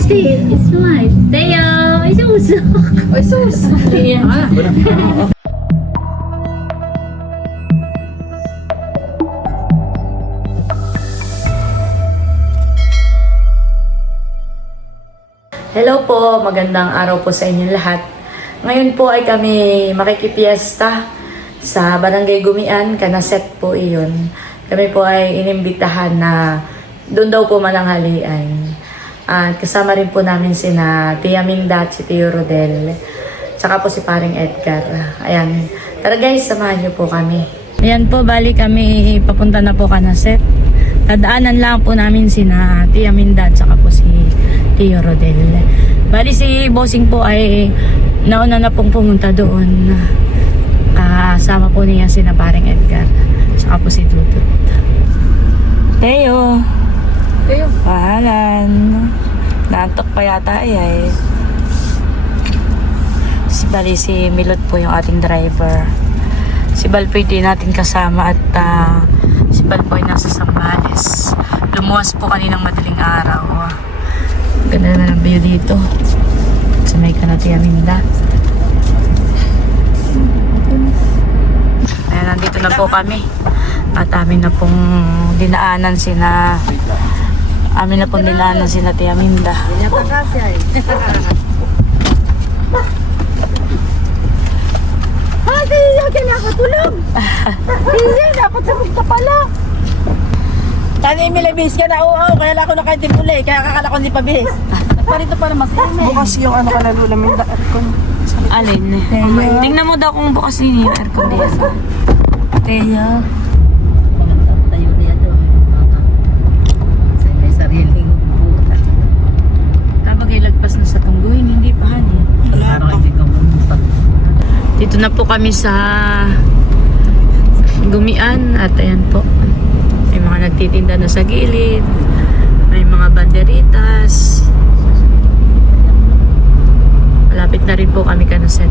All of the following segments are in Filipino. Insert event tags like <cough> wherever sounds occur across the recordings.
Stay, smile. Teo, isusok. Oy, sus! Iya. Hello po, magandang araw po sa inyong lahat. Ngayon po ay kami makikipiesta sa Barangay Gumian, Kanaset po iyon. Kami po ay inimbitahan na doon daw po mananghalian. At kasama rin po namin sina Tia Minda at si Tio Rodel. Tsaka po si paring Edgar. Ayan. Tara guys, samahan niyo po kami. Ayan po, bali kami papunta na po Kanaset. Dadaanan lang po namin sina Tia Minda at saka po si Tio Rodel. Bali si Bossing po ay nauna na pong pumunta doon. Kasama po niya si na paring Edgar. Saka po si Tutut. Teo, Tayo. pahalan. Naantok pa yata ay ay. Si Bali si Milot po yung ating driver. Si Bal po hindi natin kasama at ah, si Bal ay nasa Sambales. Lumuwas po kaninang madaling araw. Ganda na ng view dito. Sa may kanati Aminda. Ayan, nandito na po kami. At amin na pong dinaanan sina amin na pong dinaanan sina Tia Minda. Ate, yung kinakatulog! Hindi, nakatulog ka pala! Tani, milabis ka na, oo, kaya lang ako nakaitimuli, kaya kakala ko hindi pabis. Parito para mas <laughs> Bukas yung ano ka nalulamin da aircon. Alin? Tingnan mo daw kung bukas yun yung aircon dito. Teya. Tayo niya doon. Sa may sariling buta. Kapag ilagpas na sa tungguin, hindi pa hani. Parang hindi ka pumunta. Dito na po kami sa Gumian at ayan po. May mga nagtitinda na sa gilid. May mga banderitas. Malapit na rin po kami kanaset.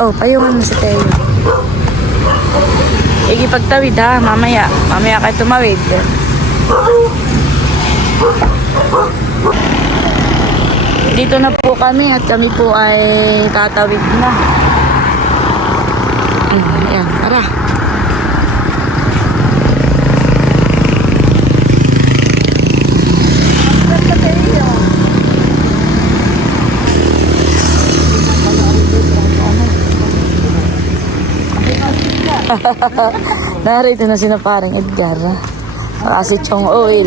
Oh, payungan mo si Teo. Igi pagtawid ha, mamaya. Mamaya kayo tumawid. Dito na po kami at kami po ay tatawid na. Ayan, tara. <laughs> Narito na sina parang Edgar. Kasi Chong Oil.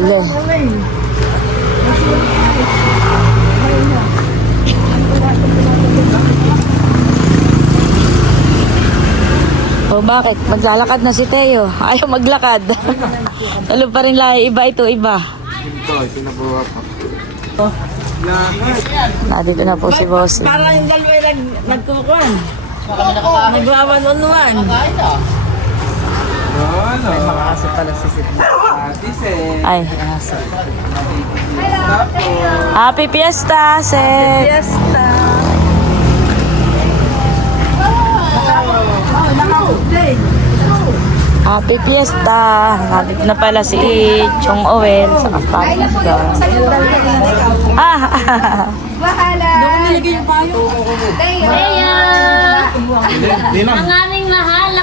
O bakit? Maglalakad na si Teo. Ayaw maglakad. <laughs> Talo pa rin lahi. Iba ito, iba. Nandito na po si Bossy. Parang yung dalawa ay nag, nagkukuhan. Nagwawan-unuan. Ay. Happy Fiesta, Seth! Fiesta. Happy Fiesta! Nandito na pala si Chong Owen sa kapatid ko. Ah! Teo! Ang aming mahal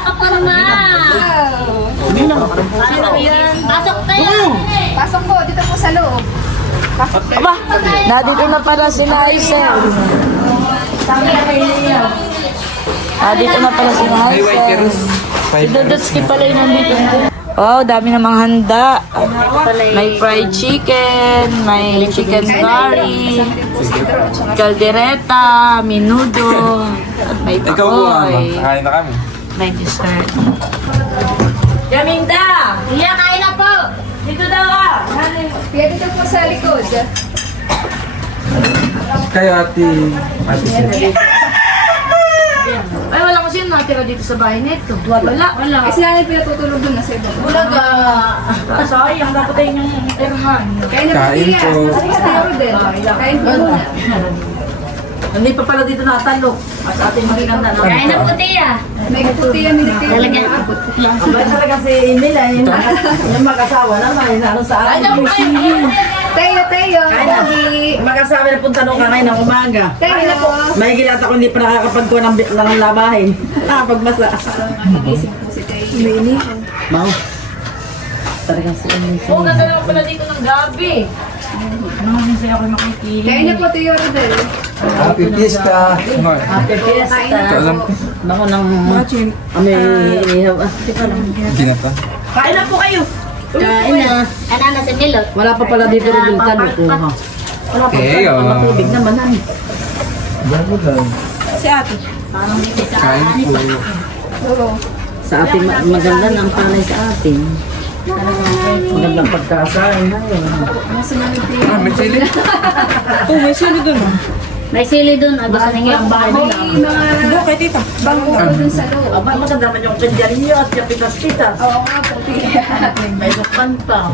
na kaparma! Sino yan? Pasok tayo! Pasok po, dito po sa loob. Aba! Nandito na pala si Naisel. Nandito na pala si Naisel. Si Dudutski pala yung nandito. Wow, dami namang handa. May fried chicken, may chicken curry, caldereta, minudo, at may Ikaw po, takoy. Nakain na kami. May dessert. Yaminda! Iya, kain na po! Dito daw ka! Pwede dito po sa likod. Kayo, ati. Ati Seth. Ay, wala kasi yung natira dito sa bahay nito. Wala. Wala. Kasi namin pinatutulog doon na sa iba. Bulaga. Sayang, dapat tayo yung erman. Kain na Kain po. Kasi sa tayo din. Kain po. Hindi pa pala dito natalo. At ating magiganda na. Kain na po, Tia. May puti yan, hindi tayo. Lalagyan. Ba talaga si Emil ay yung, yung mag-asawa naman, yung ano sa akin. Teo, Teo. Kain na. Mag-asawa na punta nung kanay ng umaga. Po. May gilata ko hindi pa nakakapagkuha ng, ng labahin. <laughs> Ah, pagmasa. Mau. Talagang si Emil. Oo, ganda naman pala dito ng gabi. Kain na po, Teo Rodel. Happy Fiesta. Happy Fiesta. Alam ko. Nako nang... Ano inihaw? Ah, teka lang. Ginata. Kain na po kayo. Kain na. Ano na si Milot? Wala pa pala dito rin yung tanong ko. Wala pa pala. oh. Tubig naman. Ano? Si ate. Kain po. Sa atin, ma- maganda ng panay sa atin. Magandang pagkasain na yun. Ah, may chili. Oh, may sili dun. ah. May sili dun. Ay, gusto ninyo ang bahay nila. Doon kay tita. Bangko ko dun sa loob. Aba, maganda naman yung kanjarinyo at yung pitas-pitas. Oo nga. May lukpan pa.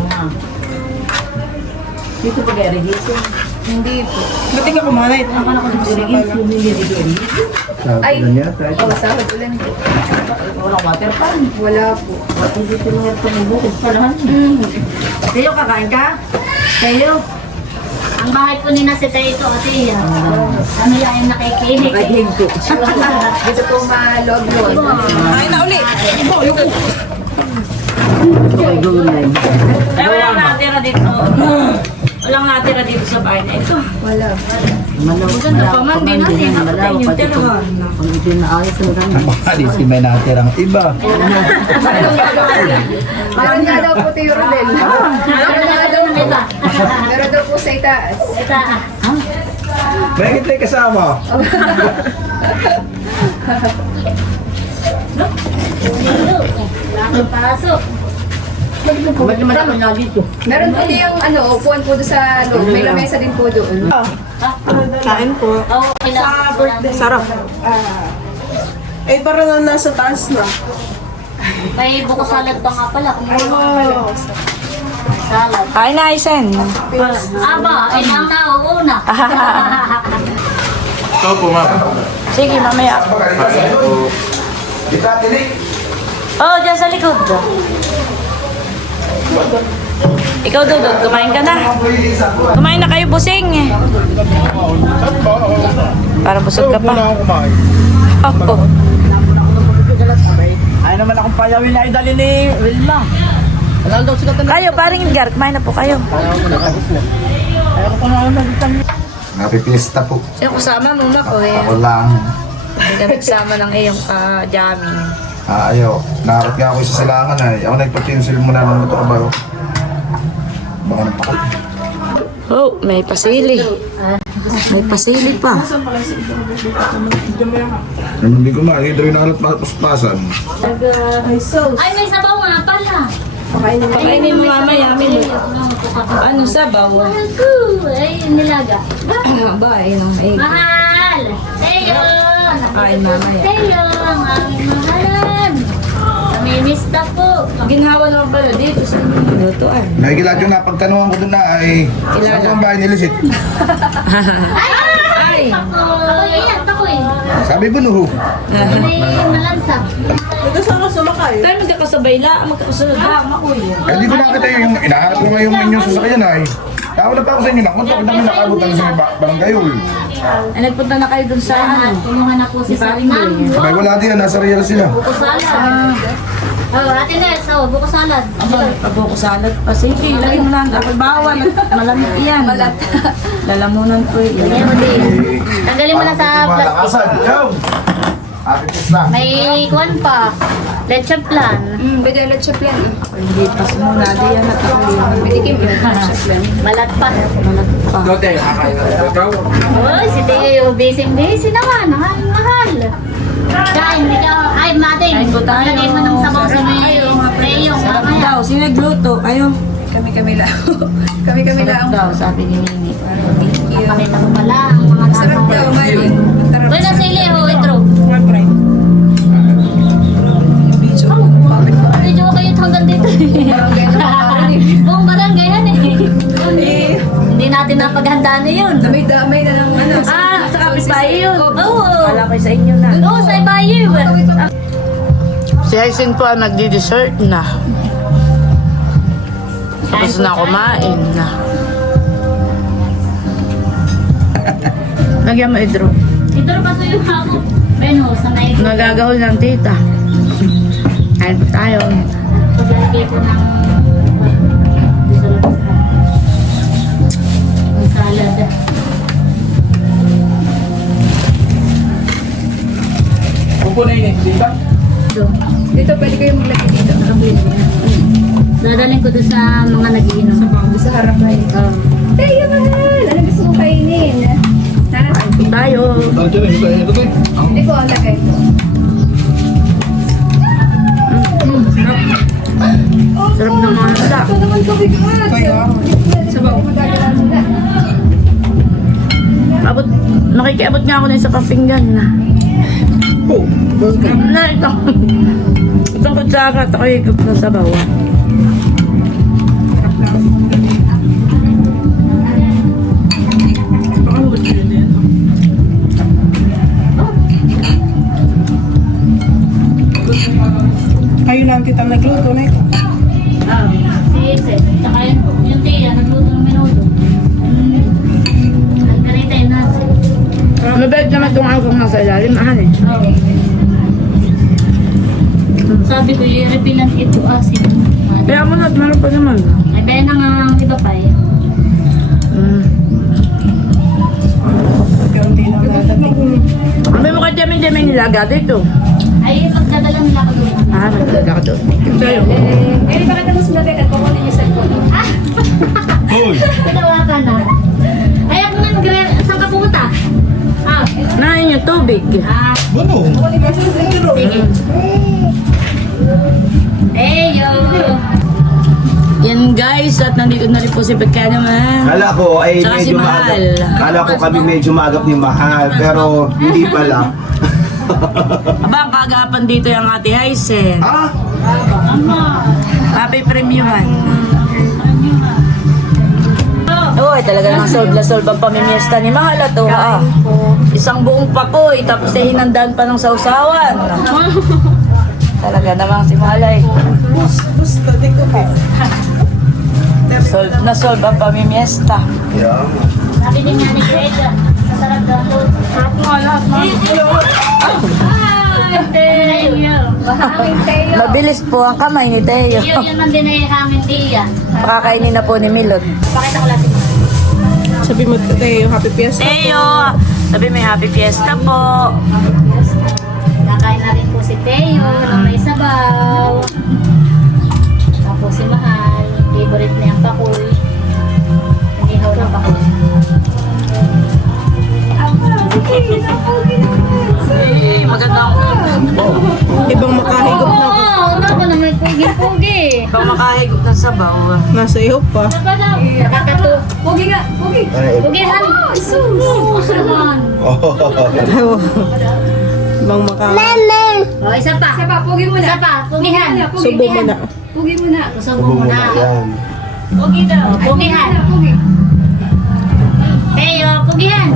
Dito pag irrigation. Hindi po. Ba't ka kumalay? Irrigation, hindi irrigation. Ay, oh, sahod ulan po. Walang water pan. Wala po. Hindi tinungan ito ng bukid pala? Teo, kakain ka? Teo? Ang bahay po ni na si Tayo ito, Tia. Ano yan yung nakikinig? Ay, hinto. Dito po <laughs> malog-log. Kain na ulit. Ay, gulay. Ay, walang natira dito. Walang natira dito sa bahay na ito. Wala. Malaw, Maganda pa man din natin. Malaw, Napatay yung pati ito. dalawa. Pag ito yung naayos ang ganda. Alis, may natirang iba. <laughs> Meron nga daw po, Teo Rodel. Ano na daw ng iba? Meron daw po sa itaas. Ita. Bakit tayo kasama? Pasok. Ba't naman ako nga dito? Meron po yung ano, upuan po doon sa loob. May lamesa din po doon. Kain po. Sa birthday. Sarap. Eh, parang na nasa taas na. May buko salad pa nga pala. Kung Oh. salad. Kain na, Aisen. Aba, ay ang nauuna. <laughs> Ikaw po, ma'am. Sige, mamaya. Kain po. Kita, tinik. Oh, dyan sa likod. Ikaw, Dudut, kumain ka na. Kumain na kayo, busing. Para busog ka pa. Opo. Ay naman akong payawin na idali ni Wilma. Kayo, paring Edgar, kumain na po kayo. Ayaw ko na Fiesta po. Sino kasama mo, Mako? Eh, Ako lang. hindi ka nagsama ng iyong ka-jamming. Ah, ayaw. Nakakot nga ako sa silangan ay. Ako nagpa-pencil muna ng motor ba? Baka napakot. Oh, may pasili. May pasili pa. Ano hindi ko makikita rin nakalap paspasan. Ay, may sabaw nga pala. Kainin mo mamaya, Mili. Ano sabaw? Ay, nilaga. <coughs> ba, yun ang Mahal! Teo! Ay, mamaya. Aming mahalan. Namimista po. Ginhawa naman pala dito sa lutuan. Nakikilag yung napagtanungan ko doon na ay saan po ang bahay ni Lisit? <laughs> Ay! Ako, iyak ako eh. Sabi ko nuhu. May malansa. Nagkasama sumakay. Tayo magkakasabay lang, magkakasunod ako yun. Eh di ko nakita yung inaharap ko nga yung inyong sasakyan ay. Tawag na pa ako sa inyo na kung ako namin nakabutan sa ba- barangayol. Ay, nagpunta na kayo dun sa ano. Kumuha na po si Sarnan. Sabay wala din, nasa real sila. Buko salad. Oh, ate Nels, oh, buko salad. Pagbuko salad pa. Sige, lagay mo lang. Dapat bawal. Malamit yan. Malat. Lalamunan ko Lagyan yun. mo din. Tanggalin mo na sa plastic. Happy Fiesta. May kwan pa. Leche plan. Pwede ulit siya plan. Hindi pa muna. Di yan. Pwede kim ulit siya plan. Malat pa. Malat pa. Uy, si Teo, busy-busy naman. Mahal, mahal. Kain, hindi ka, ay, mading. Kain po tayo. Lagay mo ng sabaw sa may Teo. Sarap mamaya. daw. Sino nagluto? Ayo. Kami-kami lang. <laughs> Kami-kami Sarap lang. daw, sabi ni Nini. Pakita ko pala ang mga Sarap daw. Sarap. Uy, nasa ili, ho, intro. Siyempre. Medyo kayo hanggang dito. <laughs> Buong barangay yan eh. Hindi natin napaghandaan na yun. Damay-damay na ng ano. Ah, Ibayib. Oo. Wala ko sa inyo na. Oo, sa Ibayib. Si Hyacin po ang nagdi-dessert na. Tapos na kumain na. Lagyan mo idro. Idro pa yung hako. Bueno, sanay ko. Nagagahol ng tita. Kain po tayo. Paglalagay ko ng Ito. Dito, pwede kayo maglagay dito. Dadaling ko doon sa mga nagiinom. Sa Doon sa harap na yun. Oo. Tayo, mahal! Ano gusto mo kainin? Ha? Tayo. Hindi po, ang lagay po. Sarap ng mga nala. Ito naman ko bigat. Sabaw. Abot, makikiabot nga ako na sa papinggan na. Na ito. Itong kutsara at ako higop sa bawah. Sabi ko, i-repilan ito asin. Kaya mo na, meron pa naman. Ay, bayan na nga ang iba pa eh. Mm. Lang mukha dyan, dyan may nilaga dito. Ay, magdadala nila ako doon. Ah, naglaga ka doon. Tayo. Eh, pwede ba kita mas lagay at kukunin yung cellphone? Ginawa <laughs> ka na. Ay, ako nga nagre... Saan ka pumunta? Ah, Nahin yung tubig. ah, sige. Hey, yo! Yan guys, at nandito na rin po si Pagka naman. Kala ko ay Tsaka si medyo Mahal. maagap. Kala ko kami medyo maagap ni Mahal, pero hindi pala. <laughs> Aba, ang kagapan dito yung ate Hysen. ah, Happy premiuman. Uy, talaga namang solve na solve ang pamimiesta ni Mahal at ah. Isang buong pakoy, tapos eh hinandaan pa ng sausawan. <laughs> talaga namang si Mahal ay Gusto din ko pa. solve na solve ang pamimiesta. yeah. Sabi ni Greta, masarap daw po. Sarap nga lahat, Teo! Mabilis po ang kamay ni Teo. Yun, yun man din ay hangin diya. Pakakainin na po ni Milot. Pakita ko lang si Sabi mo tayo, happy fiesta. Teo! Sabi may happy fiesta po. Si Teo ng may sabaw. Tapos si Mahal, favorite niya ang bakoy. Hindi haw ng bakoy. Hey, magandang Ibang makahigop na Oo, naku na may pugi-pugi. Pag makahigop ng sabaw. nasa ihop pa. Nakakatu. Pugi nga, pugi. Pugihan. Sus naman. Ibang maka... O, isa pa. Isa pa, pugi mo Isa na. pa. Pugihan. Pugi Subo mo na. Pugi mo na. Subo mo mo na. na yan. Pugi daw. Pugihan. Pugi. Teo, pugihan.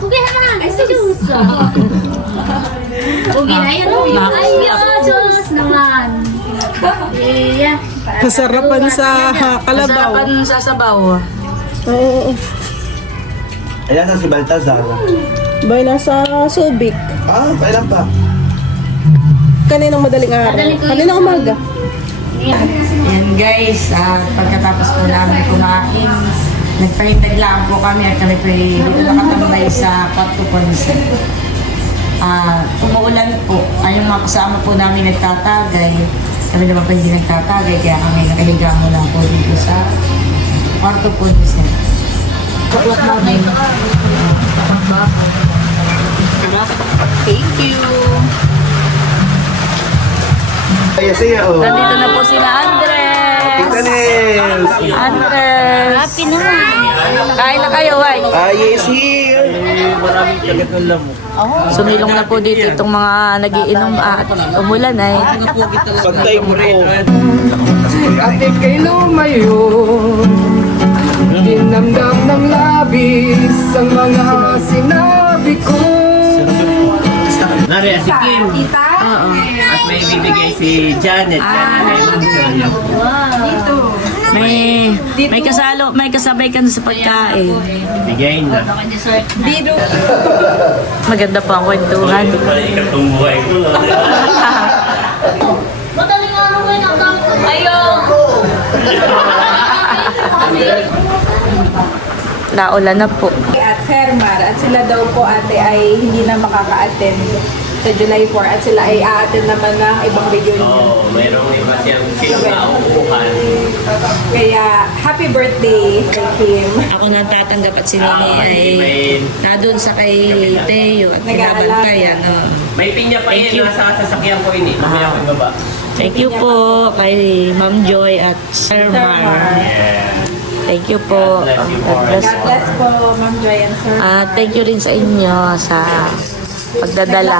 Pugihan na. Ay, sus. Pugihan. Ayun. Ay, Diyos naman. Iya. Kasarapan sa kalabaw. Masarapan sa sabaw. Oo. Ayan na si Baltazar. Bay, nasa Subic. Ah, kailan pa? Kaninang madaling araw? Madaling ko- Kaninang umaga? Yan guys, at pagkatapos po namin kumain, nagpahintag lang po kami at kami po ay dito nakatambay sa Pato Ponce. Ah, umuulan po. Ay yung mga kasama po namin nagtatagay. Kami naman po hindi nagtatagay kaya kami nakahiga muna po dito sa Pato Ponce. Tuklok namin. Thank you. Ay, sige, oh. Nandito na po sila Andres. Tita Nels. Andres. Happy naman. Kain na kayo, Wai. Ay, is here. Sumilong na po dito itong mga nagiinom at umulan ay. Pagtay mo rin. Ate kay lumayo Dinamdam ng labis Ang mga sinabi ko Nari, si Kim. Tita? At may bibigay si Janet. Ah. Dito. May, may kasalo, may kasabay ka na sa pagkain. Bigay na. Dito. Maganda pa ang kwentuhan. Ito pala ikatong buhay ko. <laughs> Madaling araw ngayon ang dami ko. Ayaw! Naulan na po. At Hermar at sila daw po ate ay hindi na makaka-attend sa July 4 at sila ay a-attend naman ng ibang reunion. Oo, mayroong iba siyang sino na uupuhan. Kaya happy birthday kay Kim. Ako natatanggap at si Ah, Nini ay may, nadun sa kay Teo at pinabantayan. Oh. may pinya pa Thank yun you. nasa sasakyan ko ini. Mamaya ko ibaba. Thank you po kay Ma'am Joy at Sir Mar. Yeah. Thank you po. God bless you, God bless po. Ma'am Joy and Sir. Ah, thank you rin sa inyo sa pagdadala.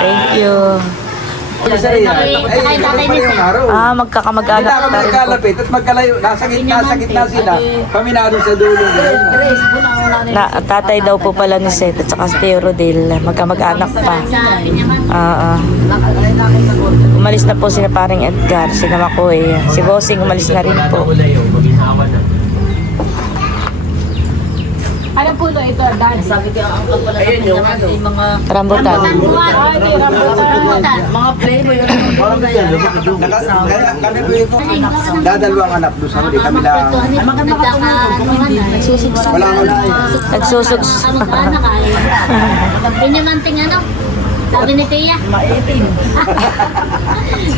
Thank you. Tatay ni. Ah, magkakamag-anak Hindi na magkalapit at magkalayo. Nasa gitna, sa gitna sila. Kami naroon sa dulo. Na, tatay daw po pala ni Seth at saka si Teo Rodel. Magkamag-anak pa. Pinyaman. Ah, ah. Umalis na po sila paring Edgar, si Namakoy. Si Bossing umalis na rin po. Na. Ano po ito? Dan. Sabi ko ang angkol pala Ayun yung ano. mga Rambutan. rambutan. Rambutan. Mga kami po yung dadalawang anak doon sa hindi kami lang. Wala nga na Nagsusugs. Ay. Binyamanting ano? Sabi ni Tia. Maitim.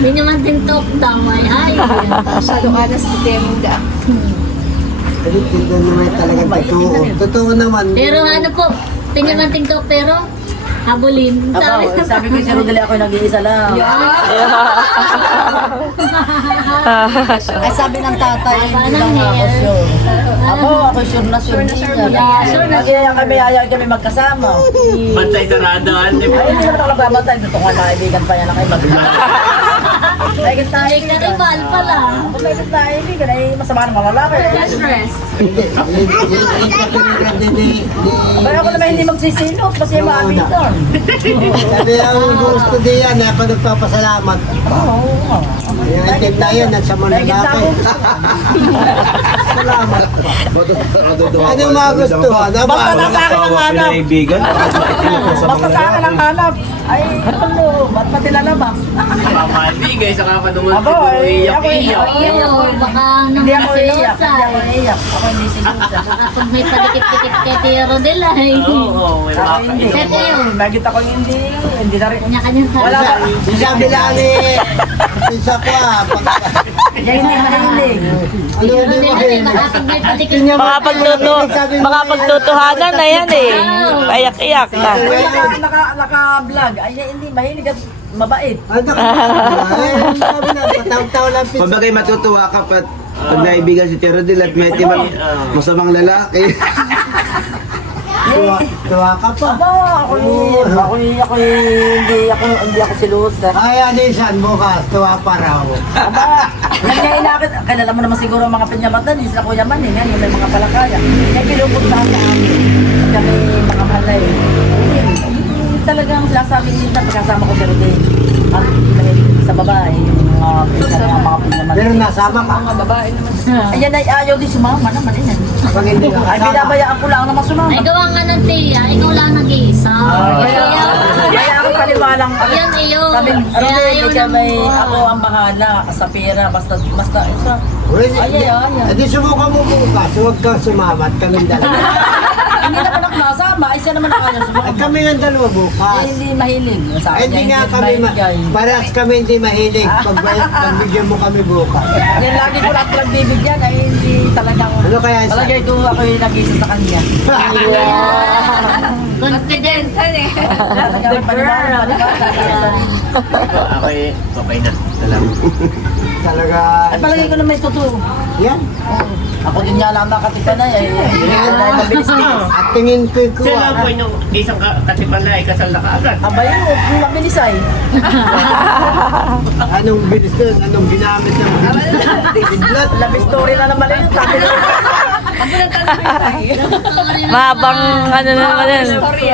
Binyamanting tok damay. Ay. Masyado ka na si Temda. Ito naman talagang totoo. Totoo naman. Pero ano po, binyamanting tok pero habulin. Sabi. Aba, sabi ko si Rodel ako nag-iisa lang. <laughs> Ay sabi ng tatay, hindi lang ako sure. Ako, ako sure na sure. Yeah, sure na Kaya kami ayaw kami magkasama. Bantay sarado. Ay, hindi naman ako nagbabatay. Gusto ko nga nakaibigan pa yan ng iba. Gusto tayo. Ay, karibal pala. Kung gusto tayo, kaibigan, ay masama ng mga lalaki. Stress. Ni... Pero ako naman hindi magsisilot kasi maamin doon. Sabi ang gusto din yan, ako nagpapasalamat. Oo. Yung team na yan, nasa mga Dahil kita lalaki. ako. Salamat pa. Ano mga gusto? Ano ba? Basta nasa akin ang hanap. Basta sa akin ang hanap. Ay, ano, ba't pati lalabas? Mamabigay sa kapanuman Abo, ay, ako iyak-iyak. Oo, baka Hindi ako iiyak. Hindi ako iiyak. Ako hindi sinusa. Baka pag may padikit-dikit kay Tia Rodel ay. Oo, may Ako maka. hindi. Set yun. Nakita ko yung hindi. Hindi na rin. Wala sabi. ba? Sabi lang ni... Ah. pag- Yan hindi mahilig. Ano may padikit Mga pagtuto, mga pagtutuhanan na yan eh. Payak-iyak na. Naka, naka, naka-vlog. Ay, hindi mahilig at mabait. Ka? Ay, sabi na, pataw-taw lang. pis- Kumbaga matutuwa ka pat pag naibigan si Tero Dil at may timang masamang lalaki. <laughs> Tuwa, tuwa ka pa. Aba, ako eh, ako eh, ako hindi ako, hindi ako silusa. Ay, Anisan, bukas, tuwa pa raw. Aba, yan nga inakit, kilala mo naman siguro ang mga pinyamatan, hindi sila kuya man eh, yan, yung may mga palakaya. Kaya pinupunta sa amin, kami mga malay. Talagang sinasabi nila, pagkasama ko pero din, at sa babae, yung mga pinyamatan, mga pinyamatan. Pero nasama ka. Mga babae naman. Ayan ay ayaw din sumama naman, eh. Pag hindi ka Ay, kasama. binabayaan ko lang naman sumama. Ay, gawa nga ng Tia, ikaw lang nag-iisa. Kaya, Kaya, kaya ako paniwalang, yan iyon. Sabi, Kaya Rodel, ayaw hindi kami, ng- ako ang bahala sa pera, basta, basta, isa. Ay, ay, ay, ay. Edi subukan mo bukas, huwag kang sumama at kami dalawa. <laughs> Hindi naman ako nasama, isa naman ako ayaw sumama. At kami ng dalawa Eh, bukas. hindi mahilig. Sa Ay, hindi nga kami, ma- parehas kami hindi mahilig. Pag pagbigyan mo kami bukas. Yan lagi ko lang nagbibigyan ay hindi talagang... Ano kaya isa? Talaga ito ako yung nag-isa sa kanya. Confident. Talaga paniwala. Okay, okay na. Salamat. <laughs> Talaga. Ay, palagi ko na may totoo. Yan. Ako din nga lang nakatipa na eh. Dahil mabilis din. At tingin ko ko. Sila po yung isang ka- katipan na ay kasal na kaagad. Aba yun, yung mabilis ay. <laughs> Anong bilis nun? Anong ginamit ng bilis? Love story na naman yun. Sabi ko, Mahabang ano na naman yan.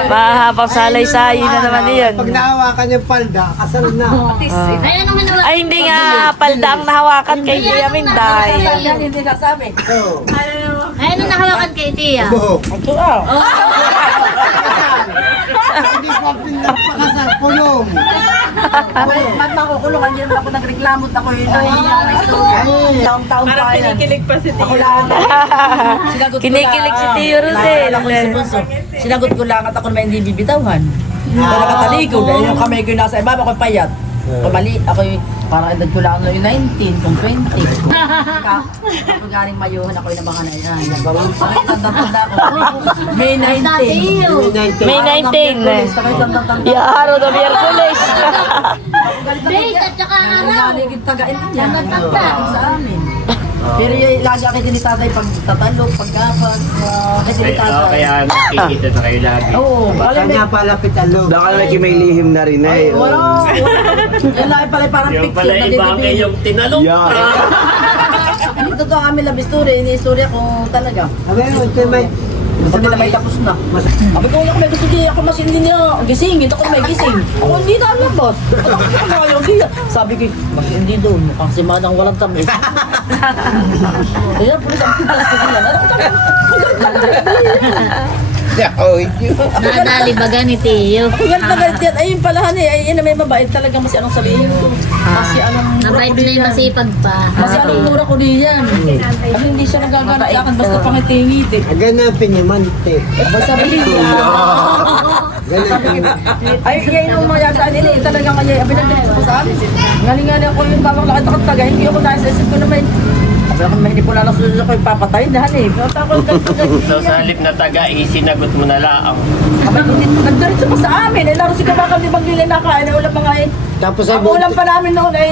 Mahabang salaysay na naman yan. Pag nahawakan yung palda, kasal na. Ay, anong hinawa? Ay, hindi nga palda ang nahawakan kay Kuya Minday. Hindi sasabi. Ay, anong nakawakan kay Tia? Buhok. Ito ah. Hindi pa pinagpakasal, pulong. Ba't makukulungan? Hindi naman ako nagreklamo at ako yung nahihiyak na istorya. Taong-taong pa Parang yan. kinikilig pa si Ako lang. Sinagot ko Kinikilig si lang. Tio Rosel. Naalala ko si Bunso. Sinagot ko lang at ako naman hindi bibitawhan. Pero nakatalikod. Dahil yung kamay ko yung nasa ibaba ko payat. Kung mali, ako yung parang edad ko lang yung 19, kung 20. <laughs> Ka- Ako galing mayuhan ako yung mga na yan. Ay, tanda-tanda ko. May 19. May 19 eh. Sabay tanda-tanda. Ya, araw na Miyerkules. <laughs> Date at saka araw. Galing tagain niya. Tanda-tanda. Sa amin. Pero yung lagi ako din ni tatay pag tatalo, pagkapag, uh, kasi ni Ay, oh, tatay. kaya nakikita na kayo lagi. Oo, alam mo, Kanya palapit ang loob. Baka may may lihim na rin eh. wala, wala. Yan lang pala parang Yung picture pala na iba kayo didibig. yung tinalong Yeah. pa. Hindi totoo ang aming love story, ini-istorya ko talaga. Sabi mo, Basta na may tapos na. Sabi ko, ako may gusto di ako mas hindi niya gising, hindi ako may gising. Ako hindi na alam, boss. Ba't ako hindi ko ayaw di? Sabi ko, mas hindi doon, mukhang si Manang walang tamis. <laughs> Kaya pulis ang pinas ko niya. Ano ko Nadali baga ni Tio. Ako galit na galit yan. Ayun pala, honey. Ay, yun na may mabait talaga. Mas anong sabihin ko. Kasi anong mura Mabait ko na di yung yan. masipag pa. Kasi anong mura ko di yan. Ano hindi siya nagagana sa akin. Basta pangiti-ngiti. Ganapin niya man, te. Basta. <laughs> Ganapin. Ay, yan yung mga yata nila. eh, Talagang kanya. Abi na ganito ko sa amin. Ngaling-ngaling ako yung bawang lakad ako taga. Hindi ako nasa isip ko naman. Sabi ako, hindi po na nasunod ako yung papatay na, honey. Pero ako ganito So sa halip na taga, isinagot mo na lang. Nagdiretso pa sa amin. Eh, laro si Kabakal, di bang nila nakain? Ay, ulam mga eh. Tapos ay Ang ulam pa namin noon ay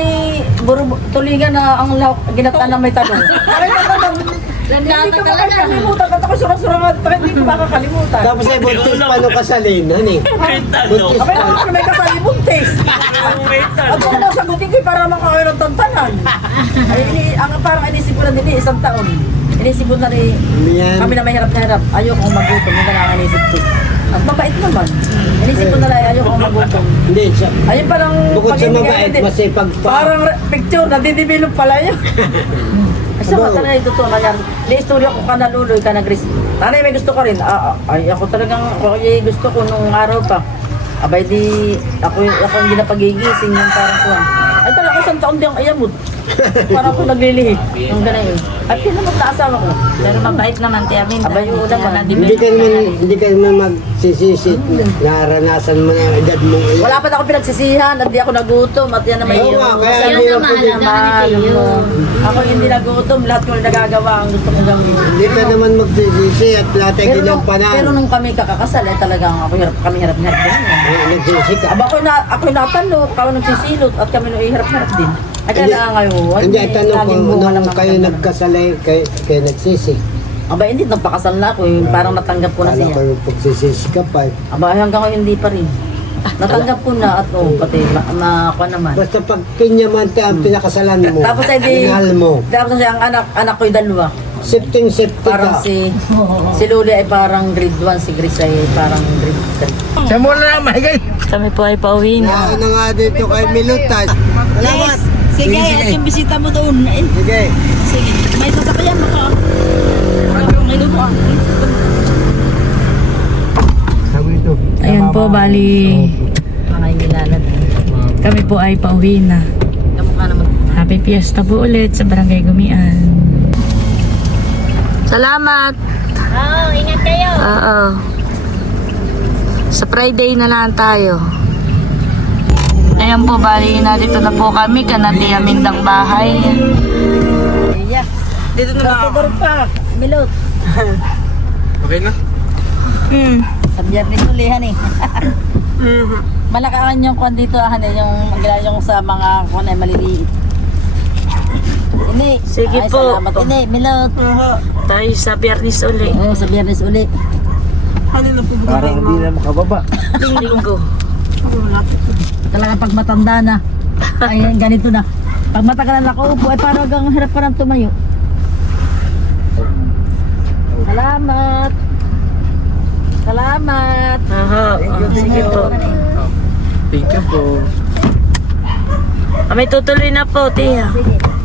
buro tulingan na ang lahok, ginata na may talong. <laughs> Aray ka naman. Hindi ko makakalimutan. At ako surang-surang at hindi ko makakalimutan. Tapos ay buntis pa nung kasalin. <laughs> Buntis Abay pa. naman may kasalibuntis. At kung ano sagutin ko para makakain ng tantanan. Ay, ini, ang parang inisip ko na din eh, isang taon. Inisip ko na rin, Yan. kami na may hirap na hirap. Ayoko kong magutom. Yung lang ang inisip ko. At mabait naman. Inisip ko na lang, ayoko kong magutom. Hindi siya. Ayun parang Bukod sa pag-ibig mabait, natin, masipag pa. Parang re- picture, nadidevelop pala yun. <laughs> Kasi Aba. ba talaga yung totoo na yan. Di istorya ko ka naluloy ka nag-ris. Nanay, may gusto ko rin. Ah, ah, ay, ako talagang, ako yung gusto ko nung araw pa. Abay di, ako, ako hindi na pagigising yung parang kuwan. Ay talaga, isang taon di ang ayamot. Parang ako naglilihi. Yung ganun yun. At pinamot na asawa ko. Pero mabait naman, Tia Minday. Abay, yung una ba? Hindi ka naman, hindi ka naman magsisisi. Naranasan mo na yung edad mo. Wala pa na ako pinagsisihan at di ako nagutom at yan naman Oo yung nga, kaya Yun hindi ang na pwede. mahalaga ni Tio. Ako hindi nagutom, lahat ko nagagawa ang gusto kong gawin. Hindi ka naman magsisisi at lahat ay ginampanan. pero nung kami kakakasal, eh talagang ako hirap, kami hirap na hirap din. eh. Eh, Nagsisi ka. Aba ako na ako natalo, kami nagsisilot at kami nung hirap hirap din. Ay Hindi- kaya ngayon, Hindi, ang tanong ko, nung kayo nagkasalay, kayo, kayo nagsisi. Aba hindi, nagpakasal na ako, yung parang natanggap ko na Kala siya. ko yung pagsisisi ka pa. eh. Aba hanggang ngayon hindi pa rin. Natanggap ko na at oh, pati ma, ma ako naman. Basta pag pinyamante ang pinakasalan mo, Tapos ay di, minahal mo, tapos ay ang anak, anak ko yung dalawa. sifting safety Parang ka. si, si Luli ay parang grade 1, si Gris ay parang grade 3. Siya mo na mahigay. Kami po ay pauwi na. Nauna nga dito kay Milutan. Salamat. Sige, at yung bisita mo doon. Eh, Sige. sige, may sasakyan mo ka. May. Sabi ito. Ayun po, bali, Mga inilalad. kami po ay pauwi na. Happy Fiesta po ulit sa Barangay Gumian. Salamat! Oo, ingat kayo. Oo. Sa Friday na lang tayo. Ayan po, bali na dito na po kami, kanati amindang bahay. Iya. Dito na ako. pa. Milot. <laughs> Okay na? Hmm. Sa biyernes ulihan <laughs> eh. Malakaan yung kwan dito ah, eh, yung, yung sa mga kwan ay maliliit. Ini. Sige Ay, po. Salamat. Ini, Milot. Tayo sa biyernes uli. Oo, sa biyernes uli. Parang hindi na makababa. Linggo. Talaga pag matanda na, ayan, ganito na. Pag matagalan nakaupo, ay parang ang hirap ka nang tumayo. Salamat! Salamat! Aha, thank you po. Thank you po. Ah, Kami tutuloy na po, tiya. Sige.